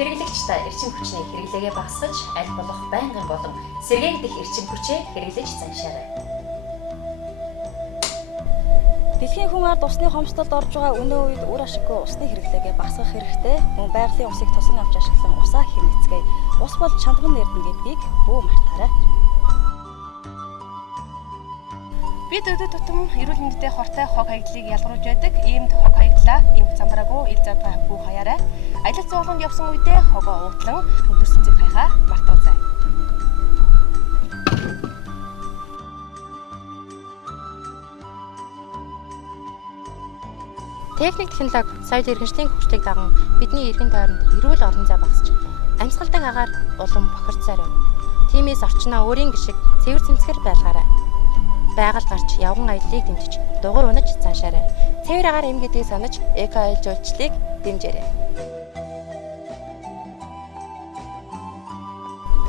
хэрэглэгч та эрчим хүчний хэрэглээгээ багасгаж аль болох байнгын болон сэргээгдэх эрчим хүчээ хэрэглэж заншаарай. Дэлхийн хүн ард усны хомсдолд орж байгаа өнөө үед үр ашиггүй усны хэрэглээгээ багасгах хэрэгтэй. Мөн байгалийн усыг тусан авч ашиглан усаа хэмнэцгээе. Ус бол чандан эрдэнэ гэдгийг бүү мартаарай. Бид өдөө тутам эрүүл мэндэд хортой хог хаягдлыг ялгаруулж байдаг. Иймд хог хаягдлаа эмх замбараагүй ил задгай бүү хаяарай. Аялал зуулганд явсан үедээ хогоо уутлан хөлдөрсөн зэт хайхаа мартуузай. Техник технологи, соёл иргэншлийн хөгжлийг даган бидний эргэн тойронд эрүүл орон зай багасч, амьсгалдаг агаар улам бохирцоор байна. Тиймээс орчноо өөрийн гişиг цэвэр цэмцгэр байлгаарай. Байгаль гарч явган аяллыг дэмжиж, дугуй унаж цаашаарай. Цэвэр агаар эм гэдгийг санаж, эко аялал жуулчлалыг дэмжээрэй.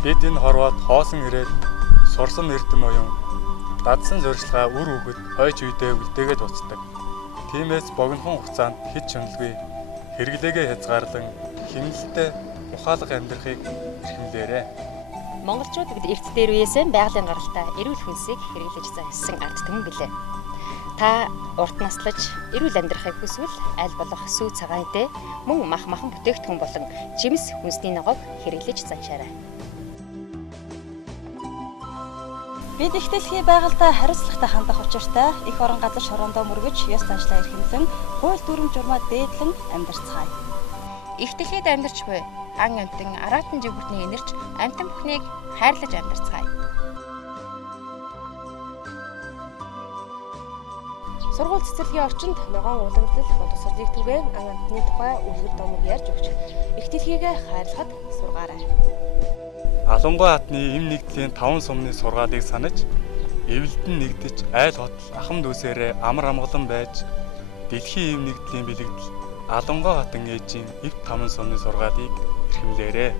Бид энэ хорвоод хоосон ирээд сурсан эрдэм оюун дадсан зорилгоо үр хөвгөд хойж үедээ үлдээгээд уцдаг. Тиймээс богинохон хугацаанд хэд ч хөндлөгүй хэрэглээгээ хязгаарлан хэмнэлтэд ухаалаг амьдрахыг эрхэмлээрэй. Монголчууд эрт дээр үеэсээ байгалийн гаралтай эрүүл хүнсийг хэрэглэж заншсан ард түмэн билээ. Та урт наслаж эрүүл амьдрахыг хүсвэл аль болох сүү цагаан идэ, мөн махан бүтээгдэхүүн болон жимс хүнсний ногоог хэрэглэж заншаарай. Бид их дэлхийн байгальтай хариуцлагатай хандах учиртай их орон газар шороондоо мөргөж ёс заншлаа эрхэмлэн хууль дүрм журмаа дээдлэн амьдарцгаая. Их дэлхийд амьдарч буй ан амтан араатан живгүртний энэрч амтан бүхнийг хайрлаж амьдарцгаая. Сургууль цэцэрлэгийн орчинд ногоон уламжлал боловсролыг түгээн ан амтны тухай үлгэр домог ярьж өгч их дэлхийг хайрлахад сургаарай. Алунгой хатны эм нэгдлийн 5 сумны сургаалыг санаж, эвлэлдэн нэгдэж айл хотол ахам дүүсээрээ амар амгалан байж, дэлхийн эм нэгдлийн бэлэгдэл Алунгой хатан ээжийн эв 5 сумны сургаалыг эрхэмлээрэй.